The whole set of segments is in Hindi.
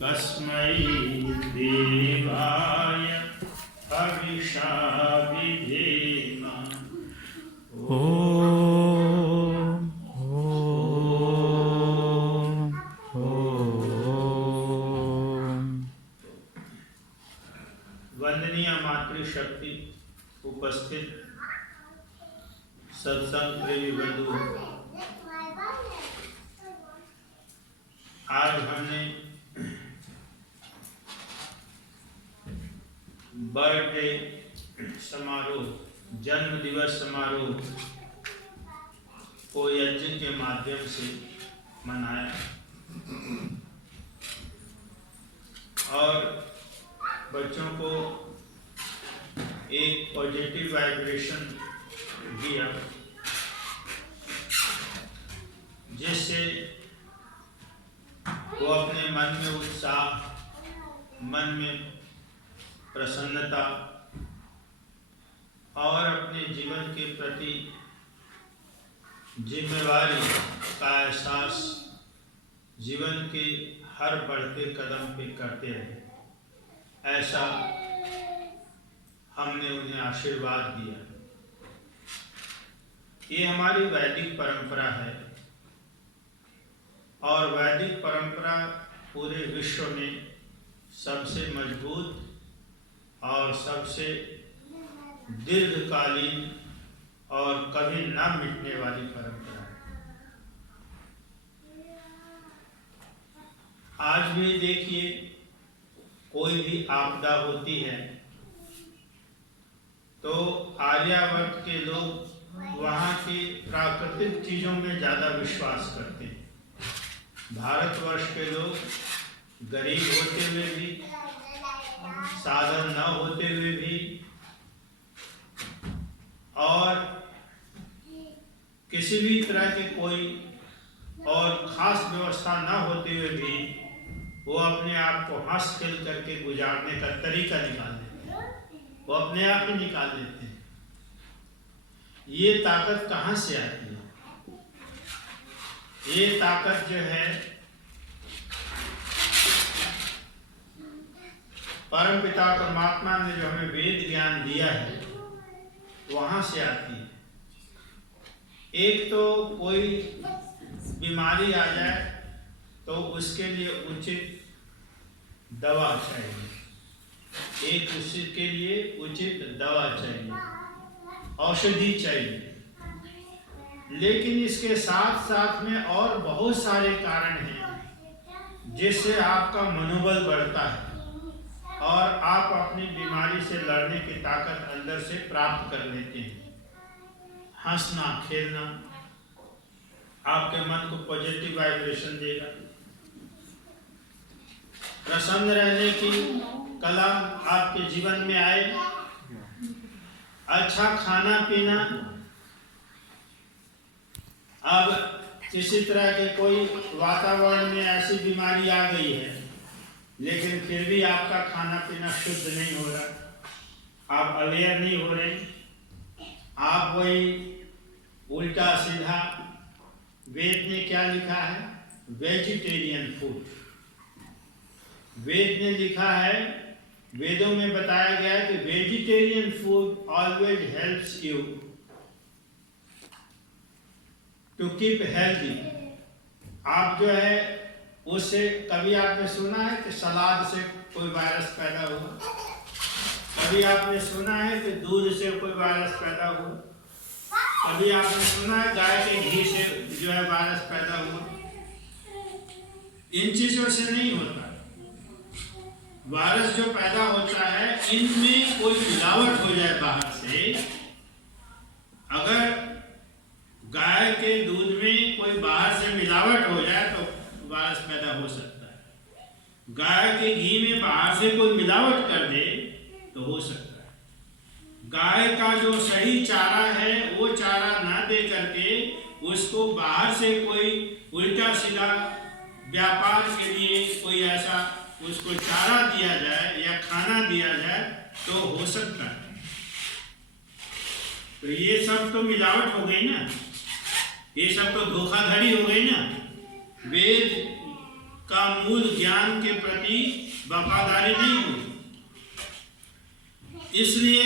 कस्मै देवाय हविषा विधेम। ओम वंदनीय मातृशक्ति उपस्थित सत्संग प्रेमी बंधु, आज हमने बर्थडे समारोह, जन्म दिवस समारोह को यज्ञ के माध्यम से मनाया और बच्चों को एक पॉजिटिव वाइब्रेशन दिया, जिससे वो अपने मन में उत्साह, मन में प्रसन्नता और अपने जीवन के प्रति जिम्मेवारी का एहसास जीवन के हर बढ़ते कदम पे करते रहे, ऐसा हमने उन्हें आशीर्वाद दिया। ये हमारी वैदिक परंपरा है और वैदिक परंपरा पूरे विश्व में सबसे मजबूत और सबसे दीर्घकालीन और कभी न मिटने वाली परंपरा है। आज भी देखिए, कोई भी आपदा होती है तो आर्यावर्त के लोग वहाँ की प्राकृतिक चीज़ों में ज़्यादा विश्वास करते हैं। भारतवर्ष के लोग गरीब होते हुए भी, साधन न होते हुए भी और किसी भी तरह की कोई और खास व्यवस्था न होते हुए भी वो अपने आप को हंस खेल करके गुजारने का तरीका निकाल लेते हैं, वो अपने आप ही निकाल लेते हैं। ये ताकत कहाँ से आती है? ये ताकत जो है परमपिता परमात्मा ने जो हमें वेद ज्ञान दिया है वहां से आती है। एक तो कोई बीमारी आ जाए तो उसके लिए उचित दवा चाहिए, एक उसके लिए उचित दवा चाहिए, औषधि चाहिए, लेकिन इसके साथ साथ में और बहुत सारे कारण हैं जिससे आपका मनोबल बढ़ता है और आप अपनी बीमारी से लड़ने की ताकत अंदर से प्राप्त कर लेते हैं। हंसना खेलना आपके मन को पॉजिटिव वाइब्रेशन देगा, प्रसन्न रहने की कला आपके जीवन में आए, अच्छा खाना पीना। अब किसी तरह के कोई वातावरण में ऐसी बीमारी आ गई है लेकिन फिर भी आपका खाना पीना शुद्ध नहीं हो रहा, आप अवेयर नहीं हो रहे, आप वही उल्टा सीधा। वेद ने क्या लिखा है? Vegetarian food. वेद ने लिखा है, वेदों में बताया गया है कि vegetarian food always helps you to keep healthy. आप जो है उससे, कभी आपने सुना है कि सलाद से कोई वायरस पैदा हुआ? कभी आपने सुना है कि दूध से कोई वायरस पैदा हुआ? कभी आपने सुना है गाय के घी से जो है वायरस पैदा हुआ? इन चीजों से नहीं होता। वायरस जो पैदा होता है, इनमें कोई मिलावट हो जाए बाहर से। अगर गाय के दूध में कोई बाहर से मिलावट हो जाए तो वायरस पैदा हो सकता है। गाय के घी में बाहर से कोई मिलावट कर दे तो हो सकता है। गाय का जो सही चारा है वो चारा ना दे करके उसको बाहर से कोई उल्टा सीधा व्यापार के लिए कोई ऐसा उसको चारा दिया जाए या खाना दिया जाए तो हो सकता है। तो ये सब तो मिलावट हो गई ना, ये सब तो धोखाधड़ी हो गई ना। वेद का मूल ज्ञान के प्रति वफादारी नहीं हुई। इसलिए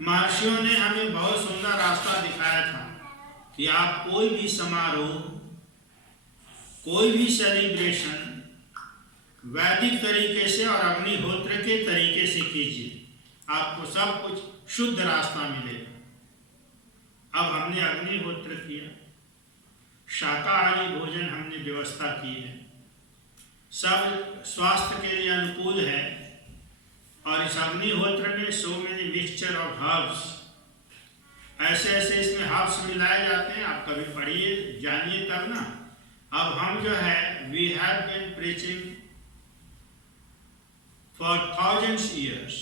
महर्षियों ने हमें बहुत सुंदर रास्ता दिखाया था कि आप कोई भी समारोह, कोई भी सेलिब्रेशन वैदिक तरीके से और अग्निहोत्र के तरीके से कीजिए, आपको सब कुछ शुद्ध रास्ता मिलेगा। अब हमने अग्निहोत्र किया, शाकाहारी भोजन हमने व्यवस्था की है, सब स्वास्थ्य के लिए अनुकूल है। और इस अग्निहोत्र में so many mixture of herbs, ऐसे ऐसे इसमें हर्ब्स मिलाए जाते हैं, आप कभी पढ़िए जानिए तब ना। अब हम जो है we have been preaching for thousands years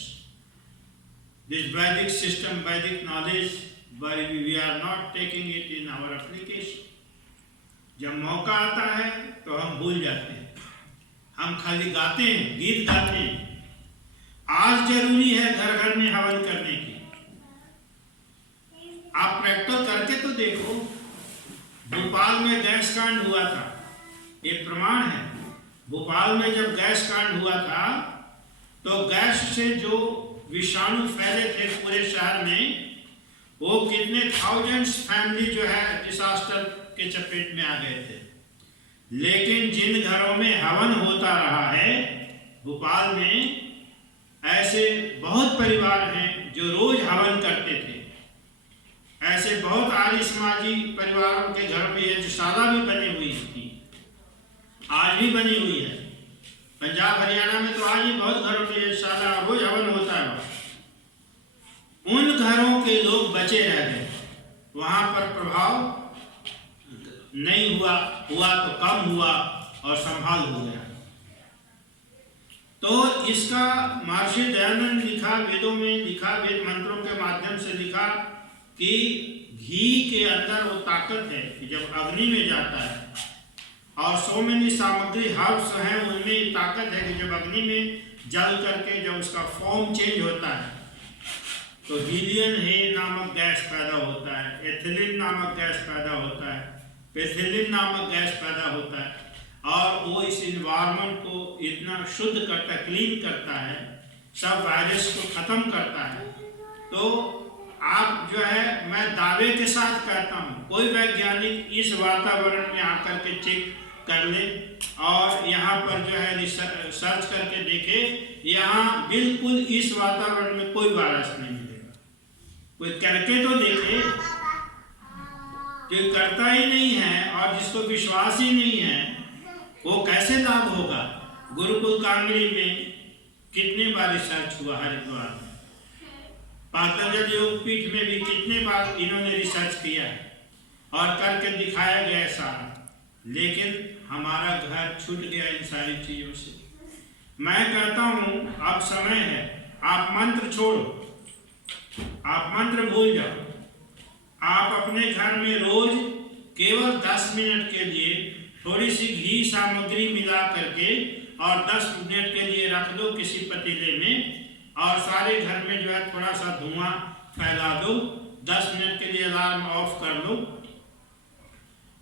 this Vedic system, Vedic knowledge, but we are not taking it in our application. जब मौका आता है तो हम भूल जाते हैं, हम खाली गाते हैं, गीत गाते हैं। आज जरूरी है घर घर में हवन करने की। आप प्रैक्टिकल करके तो देखो, भोपाल में गैस कांड हुआ था, एक प्रमाण है। भोपाल में जब गैस कांड हुआ था तो गैस से जो विषाणु फैले थे पूरे शहर में, वो कितने थाउजेंड्स फैमिली जो है डिसास्टर के चपेट में आ गए थे। लेकिन जिन घरों में हवन होता रहा है, भोपाल में ऐसे बहुत परिवार हैं जो रोज हवन करते थे। ऐसे बहुत आर्य समाजी परिवारों के घर में यज्ञशाला भी बनी हुई थी, आज भी बनी हुई है। पंजाब हरियाणा में तो आज भी बहुत घरों में यज्ञशाला रोज हवन होता है। उन घरों के लोग बचे रह गए, वहां पर प्रभाव नहीं हुआ, हुआ तो कम हुआ और संभाल हो गया। तो इसका महर्षि दयानंद लिखा, वेदों में लिखा, वेद मंत्रों के माध्यम से लिखा कि घी के अंदर वो ताकत है कि जब अग्नि में जाता है, और सो मेनी सामग्री हर्ब्स हैं, उनमें ताकत है कि जब अग्नि में जल करके जब उसका फॉर्म चेंज होता है तो हीलियन है नामक गैस पैदा होता है, एथिलीन नामक गैस पैदा होता है, पेथिलीन नामक गैस पैदा होता है, और वो इस इन्वायरमेंट को इतना शुद्ध करता है, क्लीन करता है, सब वायरस को खत्म करता है। तो आप जो है, मैं दावे के साथ कहता हूँ, कोई वैज्ञानिक इस वातावरण में आकर के चेक कर ले और यहाँ पर जो है सर्च करके देखे, यहाँ बिल्कुल इस वातावरण में कोई वायरस नहीं मिलेगा। कोई करके तो देखे, जो करता ही नहीं है और जिसको विश्वास ही नहीं है, वो कैसे लाभ होगा। गुरुकुल कांगड़ी में कितने बार रिसर्च हुआ, हरिद्वार में, पातंजलि योगपीठ में भी कितने बार इन्होंने रिसर्च किया और करके दिखाया गया सारा, लेकिन हमारा घर छूट गया इन सारी चीजों से। मैं कहता हूं अब समय है, आप मंत्र छोड़ो, आप मंत्र भूल जाओ। आप अपने घर में रोज केवल 10 मिनट के लिए थोड़ी सी घी सामग्री मिला करके और 10 मिनट के लिए रख दो किसी पतीले में, और सारे घर में जो है थोड़ा सा धुआं फैला दो, 10 मिनट के लिए अलार्म ऑफ कर दो।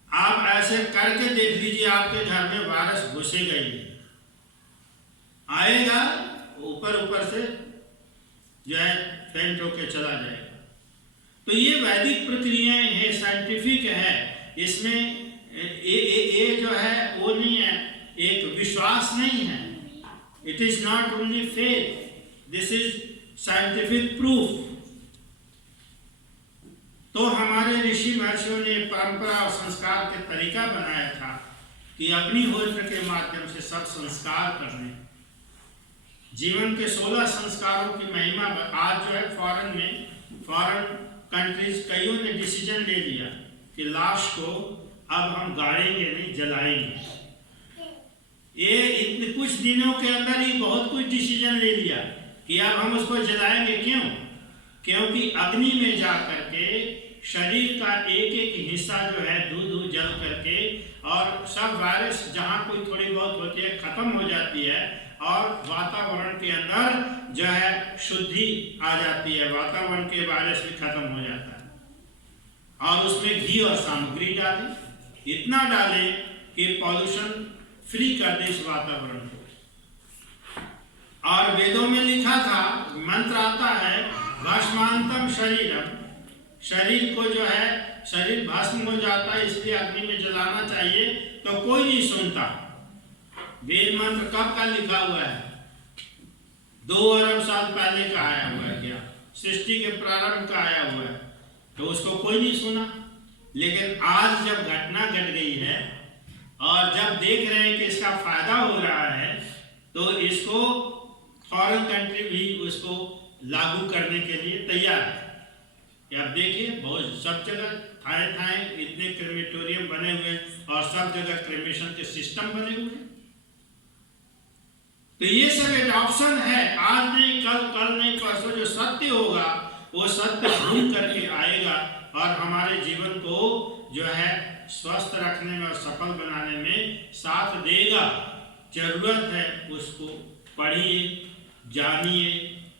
आप ऐसे करके देख लीजिए, आपके घर में वायरस घुसेगा ही नहीं, आएगा ऊपर ऊपर से जो है फेंट होके चला जाएगा। तो ये वैदिक प्रक्रियाएं हैं, साइंटिफिक है, इसमें ये जो है वो नहीं है, एक विश्वास नहीं है। It is not only faith, this is scientific proof. तो हमारे ऋषि महर्षियों ने परंपरा और संस्कार के तरीका बनाया था कि अग्निहोत्र के माध्यम से सब संस्कार करने। जीवन के 16 संस्कारों की महिमा आज जो है फॉरेन कंट्रीज कईयों ने डिसीजन ले लिया कि लाश को अब हम गाड़ेंगे नहीं, जलाएंगे। ये इतने कुछ दिनों के अंदर ही बहुत कुछ डिसीजन ले लिया कि अब हम उसको जलाएंगे। क्यों? क्योंकि अग्नि में जा करके शरीर का एक एक हिस्सा जो है दूध जल करके और सब वायरस जहाँ कोई थोड़ी बहुत होती है खत्म हो जाती है, और वातावरण के अंदर जो है शुद्धि आ जाती है, वातावरण के वायरस भी खत्म हो जाता है। और उसमें घी और सामग्री डालें, इतना डालें कि पॉल्यूशन फ्री कर दे इस वातावरण को। और वेदों में लिखा था, मंत्र आता है, भस्मांतम शरीरम, शरीर को जो है, शरीर भस्म हो जाता है इसलिए अग्नि में जलाना चाहिए, तो कोई नहीं सुनता। वेद मंत्र कब का लिखा हुआ है? 2 अरब साल पहले का आया हुआ है, क्या सृष्टि के प्रारंभ का आया हुआ है, तो उसको कोई नहीं सुना। लेकिन आज जब घटना घट गई है और जब देख रहे हैं कि इसका फायदा हो रहा है, तो इसको फॉरेन कंट्री भी उसको लागू करने के लिए तैयार है। आप देखिए, बहुत सब जगह थाए इतने क्रेमेटोरियम बने हुए हैं और सब जगह क्रेमेशन के सिस्टम बने हुए हैं। तो ये सब एडॉप्शन है, आज नहीं कल, कल नहीं परसों जो सत्य होगा वो सत्य भूल करके आएगा और हमारे जीवन को जो है स्वस्थ रखने में और सफल बनाने में साथ देगा। जरूरत है उसको पढ़िए, जानिए,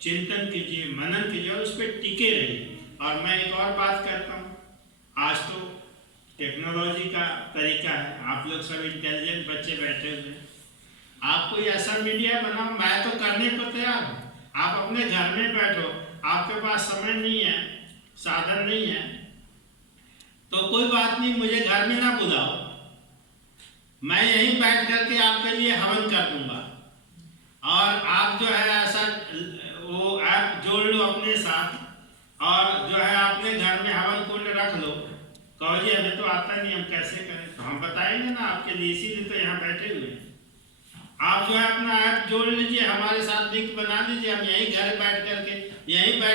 चिंतन कीजिए, मनन कीजिए और उस पर टिके रहिए। और मैं एक और बात करता हूँ, आज तो टेक्नोलॉजी का तरीका है, आप लोग सब इंटेलिजेंट बच्चे बैठे हुए हैं, आप कोई ऐसा मीडिया बनाओ, मैं तो करने को तैयार हूँ। आप अपने घर में बैठो, आपके पास समय नहीं है, साधन नहीं है, तो कोई बात नहीं, मुझे घर में ना बुलाओ, मैं यहीं बैठ करके आपके लिए हवन कर दूंगा। और आप जो है ऐसा वो ऐप जोड़ लो अपने साथ और जो है अपने घर में हवन कुंड रख लो। कहो जी हमें तो आता नहीं, हम कैसे करें? तो हम बताएंगे ना आपके लिए, इसीलिए तो यहाँ बैठे हुए हैं। आप जो है अपना ऐप जोड़ लीजिए, हमारे साथ लिंक बना लीजिए, हम यहीं घर बैठ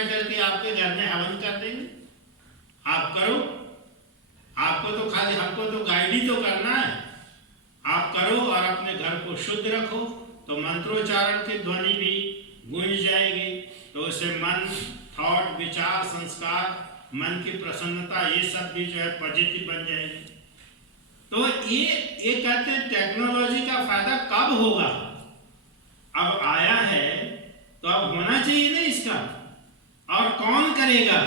करके आपके घर में हवन कर देंगे। आप करो, आपको तो खाली हमको तो गाइड ही तो करना है। आप करो और अपने घर को शुद्ध रखो, तो मंत्रोच्चारण की ध्वनि भी गूंज जाएगी, तो उससे मन, थॉट, विचार, संस्कार, मन की प्रसन्नता, ये सब भी जो है पॉजिटिव बन जाएगी। तो ये कहते हैं टेक्नोलॉजी का फायदा कब होगा? अब आया है तो अब होना चाहिए ना इसका। और कौन करेगा?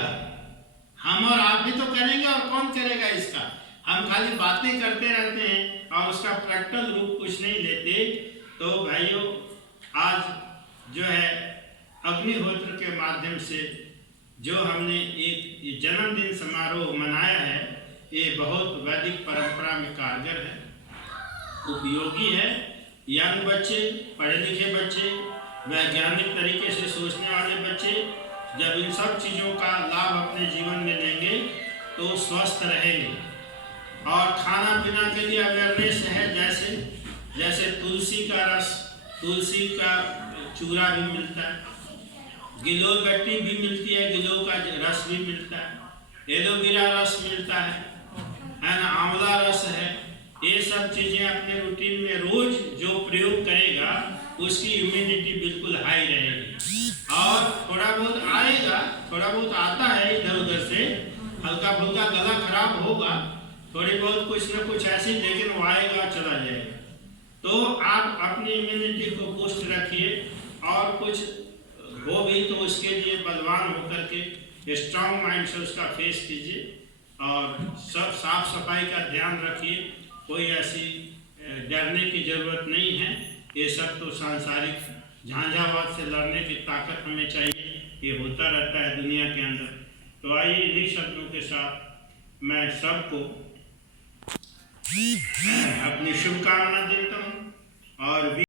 हम और आप भी तो करेंगे, और कौन करेगा इसका? हम खाली बातें करते रहते हैं और उसका प्रैक्टिकल रूप कुछ नहीं लेते। तो भाइयों, आज जो है अग्निहोत्र के माध्यम से जो हमने एक जन्मदिन समारोह मनाया है, ये बहुत वैदिक परंपरा में कारगर है, उपयोगी है। यंग बच्चे, पढ़े लिखे बच्चे, वैज्ञानिक तरीके से सोचने वाले बच्चे जब इन सब चीज़ों का लाभ अपने जीवन में लेंगे तो स्वस्थ रहेंगे। और खाना पीना के लिए अवेयरनेस है, जैसे तुलसी का रस, तुलसी का चूरा भी मिलता है, गिलोय गट्टी भी मिलती है, गिलोय का रस भी मिलता है, एलोवेरा रस मिलता है ना, आंवला रस है। ये सब चीज़ें अपने रूटीन में रोज जो प्रयोग करेगा उसकी इम्यूनिटी बिल्कुल हाई रहेगी। और थोड़ा बहुत आएगा, थोड़ा बहुत आता है इधर उधर से, हल्का फुल्का गला खराब होगा, थोड़ी बहुत कुछ न कुछ ऐसी, लेकिन वो आएगा चला जाएगा। तो आप अपनी इम्यूनिटी को पुष्ट रखिए और कुछ हो भी तो उसके लिए बलवान होकर के स्ट्रांग माइंड से उसका फेस कीजिए और सब साफ सफाई का ध्यान रखिए। कोई ऐसी डरने की जरूरत नहीं है, ये सब तो सांसारिक झांझावात से लड़ने की ताकत हमें चाहिए, ये होता रहता है दुनिया के अंदर। तो आइए इन्हीं शब्दों के साथ मैं सबको अपनी शुभकामना देता हूँ और